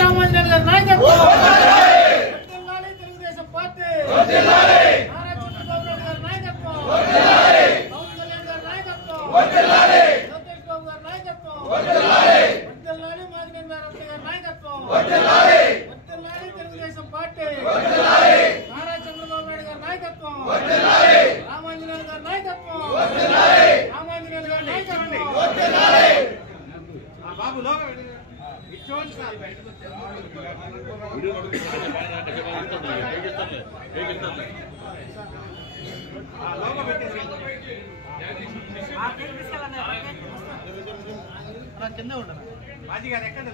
రామాంజన్ గారి నాయకత్వం, తెలుగుదేశం పార్టీ, నారా చంద్రబాబు నాయుడు గారి నాయకత్వం, పవన్ కళ్యాణ్ గారి నాయకత్వం, లోకేష్ బాబు గారి నాయకత్వం, మాదినేని గారి నాయకత్వం, తెలుగుదేశం పార్టీ, నారా చంద్రబాబు నాయుడు గారి నాయకత్వం, రామాంజనేయులు గారి నాయకత్వం, రామాంజనేయులు గారి నాయకత్వం. కింద ఉండదు మాజీ గారు ఎక్కడ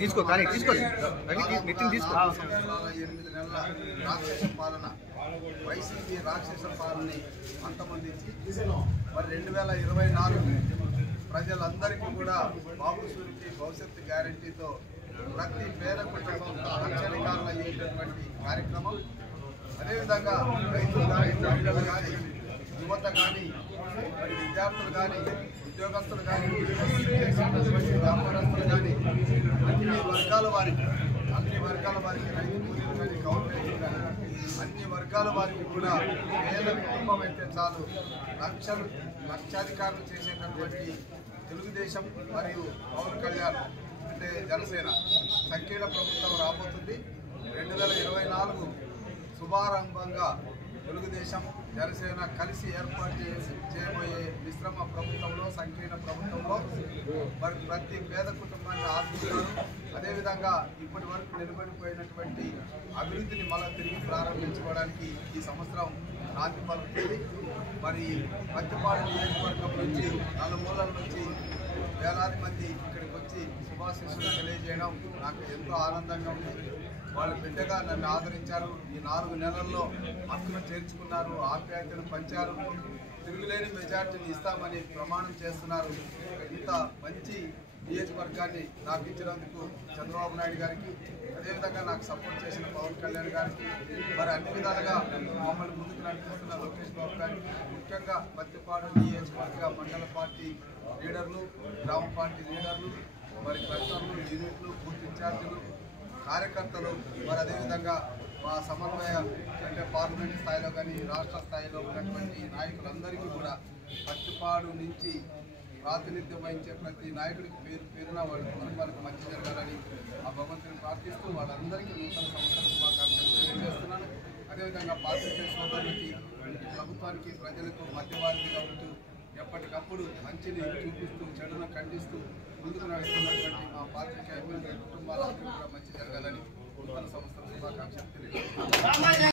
తీసుకో కానీ తీసుకోండి 8 నెలల రాక్షస పాలన, వైసీపీ రాక్షస పాలనని అంతమందించి మరి 2024 ప్రజలందరికీ కూడా బాబు సూరికి భవిష్యత్తు గ్యారంటీతో ప్రతి పేద కుటుంబం లక్షాధికారులు అయ్యేటటువంటి కార్యక్రమం. అదేవిధంగా రైతులు కానీ, మహిళలు కానీ, యువత కానీ, మరి విద్యార్థులు కానీ, ఉద్యోగస్తులు కానీ, చేసేటటువంటి వ్యాపారస్తులు కానీ, అన్ని వర్గాల వారికి రైతు కూలీలు కానీ, కౌలు రైతులు కానీ, అన్ని వర్గాల వారికి కూడా పేద కుటుంబం అయితే చాలు లక్షాధికారులు చేసేటటువంటి తెలుగుదేశం మరియు పవన్ కళ్యాణ్ అంటే జనసేన సంకీర్ణ ప్రభుత్వం రాబోతుంది. 2024 శుభారంభంగా తెలుగుదేశం జనసేన కలిసి ఏర్పాటు చేయబోయే మిశ్రమ ప్రభుత్వంలో, సంకీర్ణ ప్రభుత్వంలో మరి ప్రతి పేద కుటుంబాన్ని ఆదుకుంటారు. అదేవిధంగా ఇప్పటి వరకు నిలబడిపోయినటువంటి అభివృద్ధిని మళ్ళీ తిరిగి ప్రారంభించుకోవడానికి ఈ సంవత్సరం నాంది పలుకుతుంది. మరి పత్తిపాడు నియోజకవర్గం నుంచి నలుమూలల నుంచి వేలాది మంది ఇక్కడికి వచ్చి శుభాశీస్సులు తెలియజేయడం నాకు ఎంతో ఆనందంగా ఉంది. వాళ్ళు బిడ్డగా నన్ను ఆదరించారు. ఈ 4 నెలల్లో హక్కును చేర్చుకున్నారు, ఆప్యాయతను పంచారు, తిరుగులేని మెజార్టీని ఇస్తామని ప్రమాణం చేస్తున్నారు. ఇంత మంచి నియోజకవర్గాన్ని నాకు ఇచ్చినందుకు చంద్రబాబు నాయుడు గారికి, అదేవిధంగా నాకు సపోర్ట్ చేసిన పవన్ కళ్యాణ్ గారికి, మరి అన్ని విధాలుగా మమ్మల్ని ముందుకు నడిపిస్తున్న లోకేష్ బాబు గారికి, ముఖ్యంగా పత్తిపాడు నియోజకవర్గ మండల పార్టీ లీడర్లు, గ్రామ పార్టీ లీడర్లు, మరి క్లస్టర్లు, యూనిట్లు, బూత్ ఇన్ఛార్జీలు, కార్యకర్తలు, మరి అదేవిధంగా మా సమన్వయ అంటే పార్లమెంట్ స్థాయిలో కానీ రాష్ట్ర స్థాయిలో ఉన్నటువంటి నాయకులందరికీ కూడా పత్తిపాడు నుంచి ప్రాతినిధ్యం వహించే ప్రతి నాయకుడికి పేరున వాళ్ళ కుటుంబాలకు మంచి జరగాలని ఆ భగవంతుని ప్రార్థిస్తూ వాళ్ళందరికీ నూతన సంవత్సర శుభాకాంక్షలు తెలియజేస్తున్నాను. అదేవిధంగా పాత్రికేయ సోదరులకి, ప్రభుత్వానికి, ప్రజలకు మధ్యవర్తిగా ఉంటూ ఎప్పటికప్పుడు మంచిని చూపిస్తూ చెడును ఖండిస్తూ ముందుకు నడుస్తున్నటువంటి మా పాత్రికేయ కుటుంబాలందరికీ కూడా మంచి జరగాలని నూతన సంవత్సర శుభాకాంక్షలు తెలియజేస్తున్నాను.